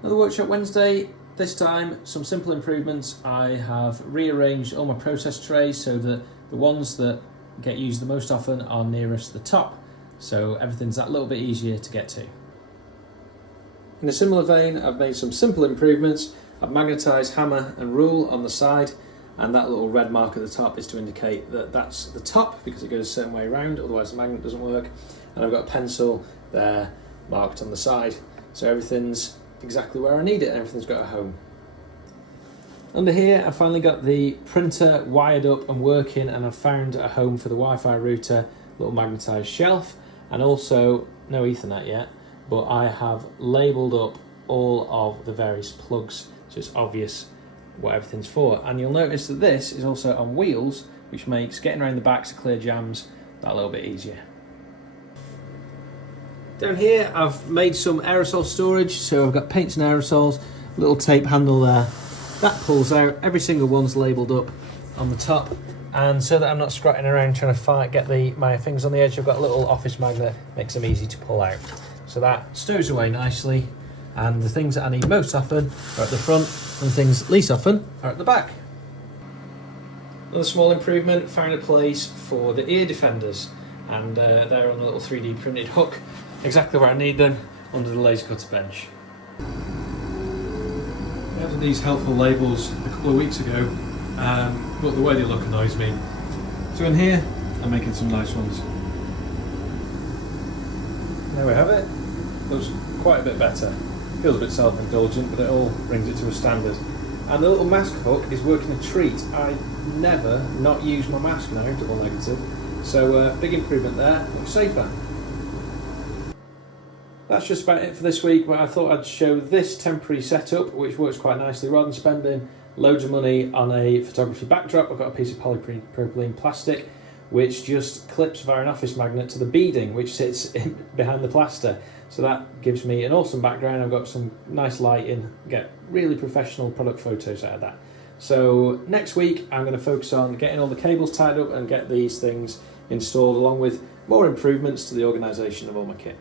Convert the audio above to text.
Another workshop Wednesday. This time some simple improvements. I have rearranged all my process trays so that the ones that get used the most often are nearest the top, so everything's that little bit easier to get to. In a similar vein, I've made some simple improvements. I've magnetised hammer and rule on the side, and that little red mark at the top is to indicate that that's the top because it goes a certain way around, otherwise the magnet doesn't work. And I've got a pencil there marked on the side, so everything's exactly where I need it and everything's got a home. Under here I've finally got the printer wired up and working, and I've found a home for the Wi-Fi router, little magnetised shelf, and also no Ethernet yet, but I have labelled up all of the various plugs so it's obvious what everything's for. And you'll notice that this is also on wheels, which makes getting around the backs of clear jams that little bit easier. Down here I've made some aerosol storage, so I've got paints and aerosols, little tape handle there. That pulls out, every single one's labelled up on the top, and so that I'm not scratching around trying to get my fingers on the edge, I've got a little office magnet, makes them easy to pull out. So that stows away nicely, and the things that I need most often are at the front, and the things least often are at the back. Another small improvement, found a place for the ear defenders, and they're on a little 3D printed hook, exactly where I need them, under the laser cutter bench. I added these helpful labels a couple of weeks ago, but the way they look annoys me. So in here, I'm making some nice ones. There we have it. Looks quite a bit better. Feels a bit self-indulgent, but it all brings it to a standard. And the little mask hook is working a treat. I never not use my mask now, double negative. So big improvement there, looks safer. That's just about it for this week, but I thought I'd show this temporary setup, which works quite nicely. Rather than spending loads of money on a photography backdrop, I've got a piece of polypropylene plastic, which just clips via an office magnet to the beading, which sits behind the plaster. So that gives me an awesome background. I've got some nice lighting, get really professional product photos out of that. So next week, I'm going to focus on getting all the cables tied up and get these things installed, along with more improvements to the organisation of all my kit.